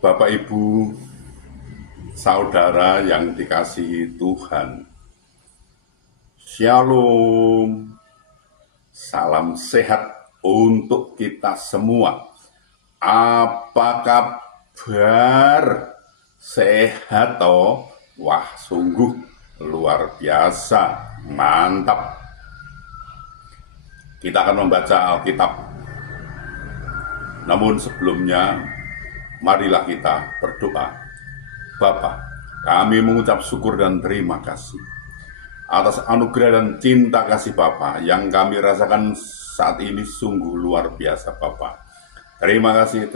Bapak, Ibu, saudara yang dikasihi Tuhan, Shalom, salam sehat untuk kita semua. Apa kabar? Sehat toh? Wah, sungguh luar biasa, mantap. Kita akan membaca Alkitab. Namun sebelumnya, marilah kita berdoa. Bapa, kami mengucap syukur dan terima kasih atas anugerah dan cinta kasih Bapa yang kami rasakan saat ini sungguh luar biasa Bapa. Terima kasih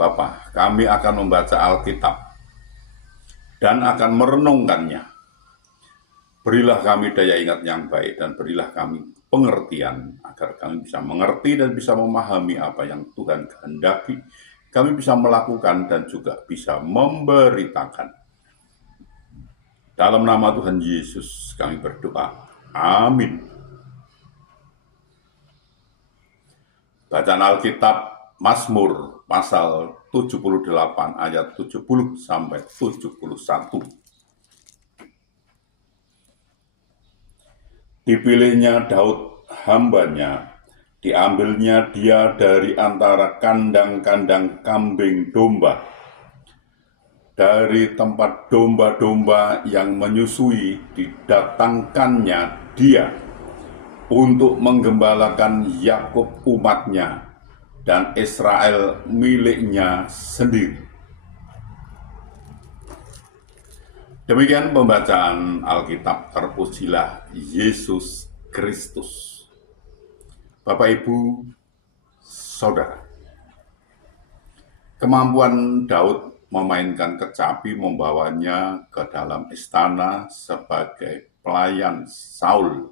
Bapa. Kami akan membaca Alkitab dan akan merenungkannya. Berilah kami daya ingat yang baik dan berilah kami pengertian agar kami bisa mengerti dan bisa memahami apa yang Tuhan kehendaki. Kami bisa melakukan dan juga bisa memberitakan. Dalam nama Tuhan Yesus kami berdoa. Amin. Bacaan Alkitab Mazmur pasal 78 ayat 70 sampai 71. Dipilihnya Daud hambanya, diambilnya dia dari antara kandang-kandang kambing domba, dari tempat domba-domba yang menyusui didatangkannya dia untuk menggembalakan Yakub umatnya dan Israel miliknya sendiri. Demikian pembacaan Alkitab. Terpujilah Yesus Kristus. Bapak, Ibu, Saudara, kemampuan Daud memainkan kecapi membawanya ke dalam istana sebagai pelayan Saul.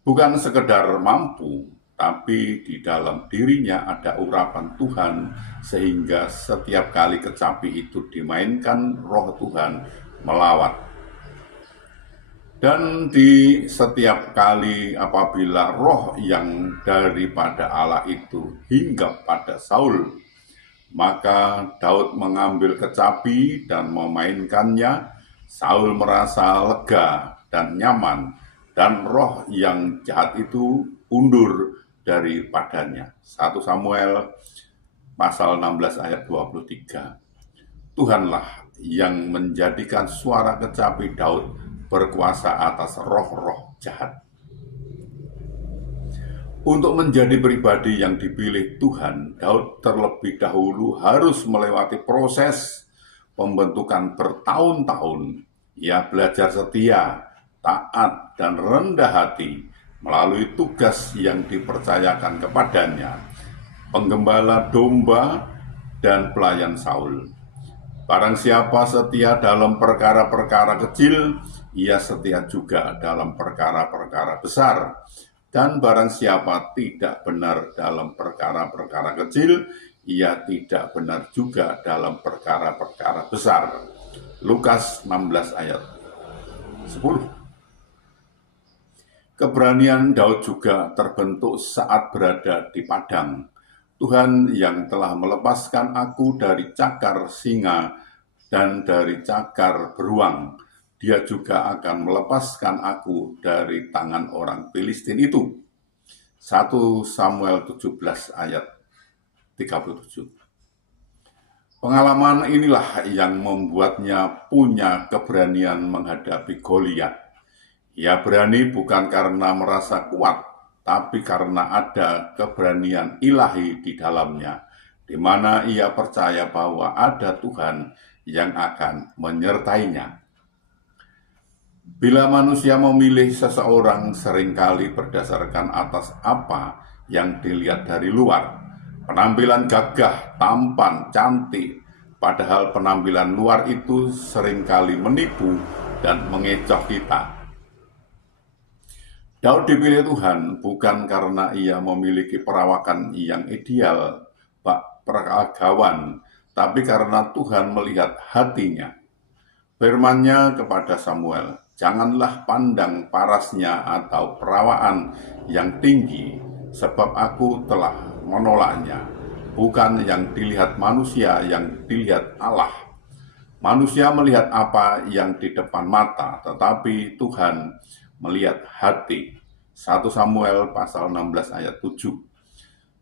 Bukan sekedar mampu, tapi di dalam dirinya ada urapan Tuhan sehingga setiap kali kecapi itu dimainkan roh Tuhan melawat. Dan di setiap kali apabila roh yang daripada Allah itu hinggap pada Saul, maka Daud mengambil kecapi dan memainkannya. Saul merasa lega dan nyaman, dan roh yang jahat itu undur daripadanya. 1 Samuel pasal 16 ayat 23. Tuhanlah yang menjadikan suara kecapi Daud berkuasa atas roh-roh jahat. Untuk menjadi pribadi yang dipilih Tuhan, Daud terlebih dahulu harus melewati proses pembentukan bertahun-tahun. Ia belajar setia, taat, dan rendah hati melalui tugas yang dipercayakan kepadanya, penggembala domba dan pelayan Saul. Barang siapa setia dalam perkara-perkara kecil, ia setia juga dalam perkara-perkara besar. Dan barang siapa tidak benar dalam perkara-perkara kecil, ia tidak benar juga dalam perkara-perkara besar. Lukas 16 ayat 10. Keberanian Daud juga terbentuk saat berada di padang. Tuhan yang telah melepaskan aku dari cakar singa dan dari cakar beruang, dia juga akan melepaskan aku dari tangan orang Filistin itu. 1 Samuel 17 ayat 37. Pengalaman inilah yang membuatnya punya keberanian menghadapi Goliat. Ia berani bukan karena merasa kuat, tapi karena ada keberanian ilahi di dalamnya, di mana ia percaya bahwa ada Tuhan yang akan menyertainya. Bila manusia memilih seseorang seringkali berdasarkan atas apa yang dilihat dari luar, penampilan gagah, tampan, cantik, padahal penampilan luar itu seringkali menipu dan mengecoh kita. Daud dipilih Tuhan bukan karena ia memiliki perawakan yang ideal, peragawan, tapi karena Tuhan melihat hatinya. Firman-Nya kepada Samuel, janganlah pandang parasnya atau perawaan yang tinggi, sebab aku telah menolaknya. bukan yang dilihat manusia, yang dilihat Allah. Manusia melihat apa yang di depan mata, tetapi Tuhan melihat hati. 1 Samuel pasal 16 ayat 7.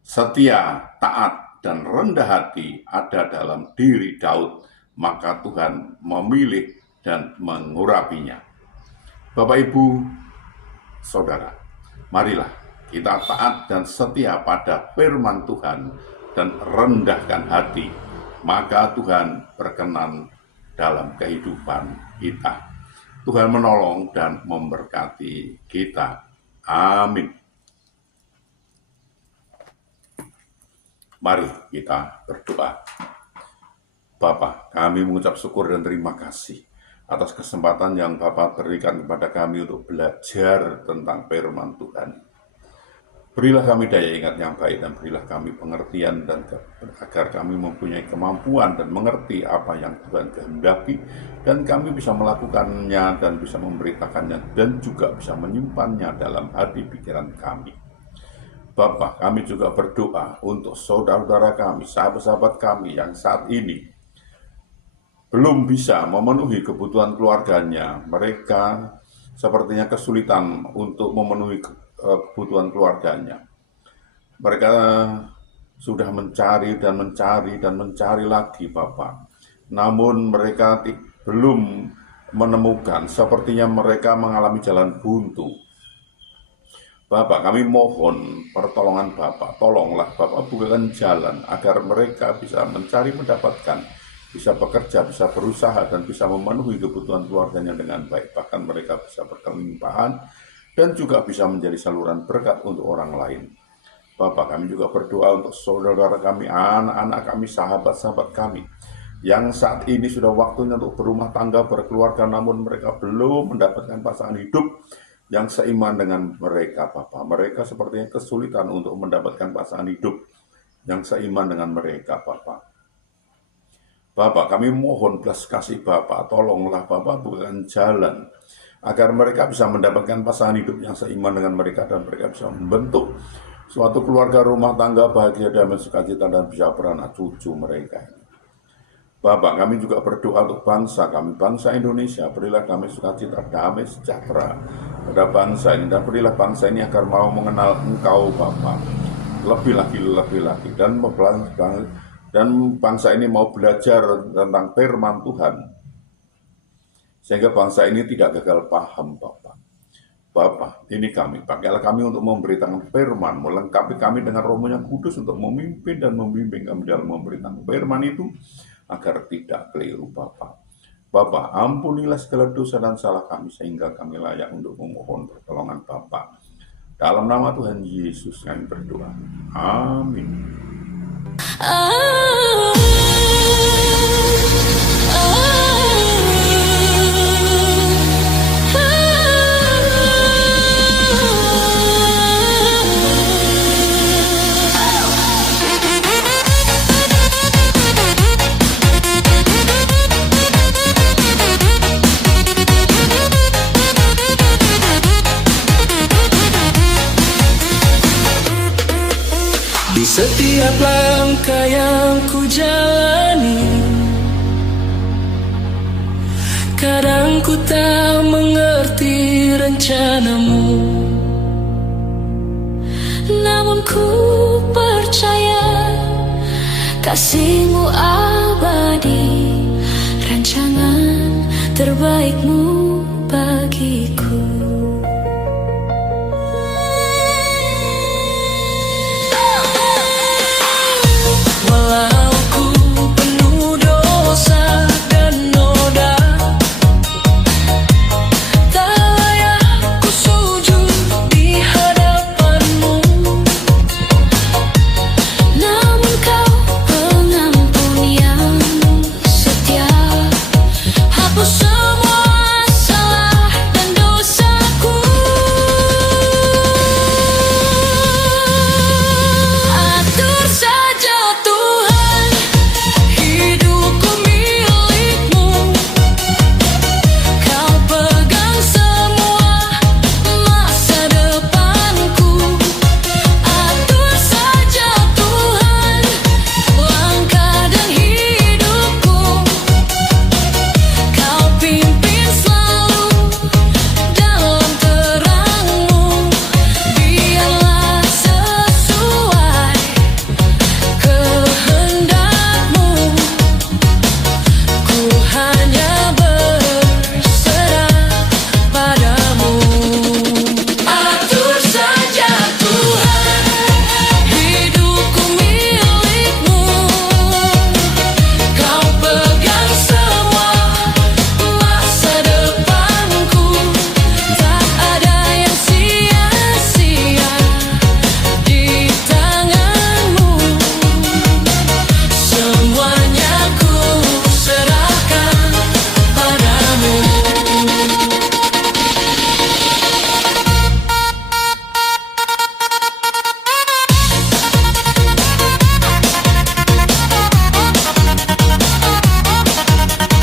Setia, taat, dan rendah hati ada dalam diri Daud, maka Tuhan memilih dan mengurapinya. Bapak, Ibu, Saudara, marilah kita taat dan setia pada firman Tuhan dan rendahkan hati, maka Tuhan berkenan dalam kehidupan kita. Tuhan menolong dan memberkati kita. Amin. Mari kita berdoa. Bapa, kami mengucap syukur dan terima kasih atas kesempatan yang Bapa berikan kepada kami untuk belajar tentang firman Tuhan. Berilah kami daya ingat yang baik dan berilah kami pengertian dan agar kami mempunyai kemampuan dan mengerti apa yang Tuhan kehendaki dan kami bisa melakukannya dan bisa memberitakannya dan juga bisa menyimpannya dalam hati pikiran kami. Bapa, kami juga berdoa untuk saudara-saudara kami, sahabat-sahabat kami yang saat ini belum bisa memenuhi kebutuhan keluarganya. Mereka sepertinya kesulitan untuk memenuhi kebutuhan keluarganya. Mereka sudah mencari dan mencari dan mencari lagi, Bapak. Namun mereka belum menemukan, sepertinya mereka mengalami jalan buntu. Bapak, kami mohon pertolongan Bapak. Tolonglah Bapak bukakan jalan agar mereka bisa mencari, mendapatkan, bisa bekerja, bisa berusaha, dan bisa memenuhi kebutuhan keluarganya dengan baik. Bahkan mereka bisa berkelimpahan dan juga bisa menjadi saluran berkat untuk orang lain. Bapak, kami juga berdoa untuk saudara kami, anak-anak kami, sahabat-sahabat kami, yang saat ini sudah waktunya untuk berumah tangga, berkeluarga, namun mereka belum mendapatkan pasangan hidup yang seiman dengan mereka, Bapak. Mereka sepertinya kesulitan untuk mendapatkan pasangan hidup yang seiman dengan mereka, Bapak. Bapak, kami mohon belas kasih Bapak, tolonglah Bapak bukakan jalan agar mereka bisa mendapatkan pasangan hidup yang seiman dengan mereka dan mereka bisa membentuk suatu keluarga rumah tangga bahagia, damai, sukacita dan bisa beranak cucu mereka. Bapak, kami juga berdoa untuk bangsa kami, bangsa Indonesia. Berilah damai, sukacita, damai, sejahtera pada bangsa ini dan berilah bangsa ini agar mau mengenal Engkau, Bapak, lebih lagi dan bangsa ini mau belajar tentang firman Tuhan, sehingga bangsa ini tidak gagal paham, Bapak. Bapak, ini kami, pakailah kami untuk memberitakan firman, melengkapi kami dengan Roh-Nya Kudus untuk memimpin dan membimbing kami dalam memberitakan firman itu, agar tidak keliru, Bapak. Bapak, ampunilah segala dosa dan salah kami, sehingga kami layak untuk memohon pertolongan Bapak. Dalam nama Tuhan Yesus kami berdoa. Amin. Di setiap langkah yang ku jalani, kadang ku tak mengerti rencanamu, namun ku percaya kasih-Mu abadi, rancangan terbaik-Mu bagiku.